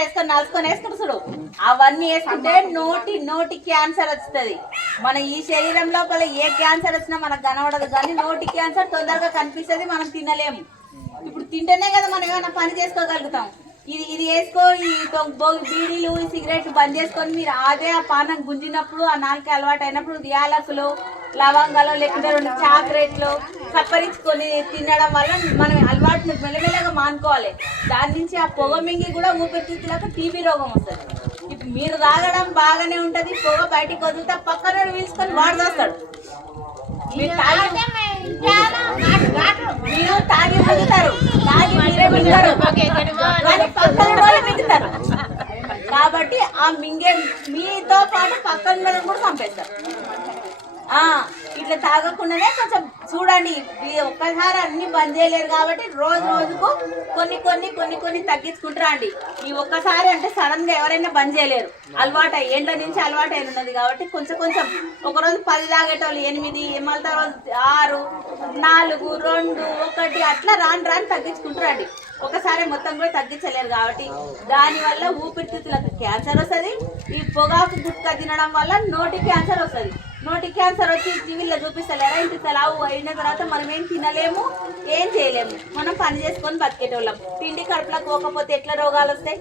వేసుకుని చూడు అవన్నీ వేసుకుంటే నోటి క్యాన్సర్ వస్తుంది. మన ఈ శరీరం లోపల ఏ క్యాన్సర్ వచ్చినా మనకు కనబడదు, కానీ నోటి క్యాన్సర్ తొందరగా కనిపిస్తుంది. మనం తినలేము. ఇప్పుడు తింటేనే కదా మనం ఏమైనా పని చేసుకోగలుగుతాం. ఇది వేసుకో, ఈ బీడీలు సిగరెట్లు బంద్ చేసుకొని మీరు అదే ఆ పానం గుంజినప్పుడు, ఆ నాలుగు అలవాటు అయినప్పుడు యాలకులు లవంగాలు లేకుంటే 2 చాక్లెట్లు చప్పరించుకొని తినడం వల్ల మనం అలవాటును మెల్లమెల్లగా మానుకోవాలి. దాని నుంచి ఆ పొగ మింగి కూడా ఊపిరితిత్తులకు టీబీ రోగం వస్తుంది. ఇప్పుడు మీరు తాగడం బాగానే ఉంటుంది, పొగ బయటికి వదిలితే పక్కన పీల్చుకొని వాడు చేస్తాడు. మీరు తాగి మిగుతారు, తాగి మీరే మిగుతారు, కానీ పక్కన వాళ్ళు మిగుతారు. కాబట్టి ఆ మింగే మీతో పాటు పక్కన కూడా చంపేస్తారు. ఇట్లా తాగకుండానే కొంచెం చూడండి. ఒక్కసారి అన్ని బంద్ చేయలేరు కాబట్టి రోజుకు కొన్ని తగ్గించుకుంటారా అండి. ఈ ఒక్కసారి అంటే సడన్ గా ఎవరైనా బంద్ చేయలేరు. అలవాటు ఏండ్ల నుంచి అలవాటు అయిన ఉన్నది కాబట్టి కొంచెం ఒకరోజు 10 తాగేటోళ్ళు 8, మళ్ళీ తర్వాత 6, 4, 2, 1 అట్లా రాని తగ్గించుకుంటారండి. ఒకసారి మొత్తం కూడా తగ్గించలేరు కాబట్టి దానివల్ల ఊపిరితిత్తులకు క్యాన్సర్ వస్తుంది. ఈ పొగాకు గుట్కా తినడం వల్ల నోటి క్యాన్సర్ వస్తుంది. నోటి క్యాన్సర్ వచ్చి టీవీలో చూపిస్తలేరా, ఇంటి తలావు అయిన తర్వాత మనం ఏం తినలేము, ఏం చేయలేము. మనం పని చేసుకొని బతికేటోళ్ళం. తిండి కడుపులోకి పోకపోతే ఎట్లా రోగాలు వస్తాయి?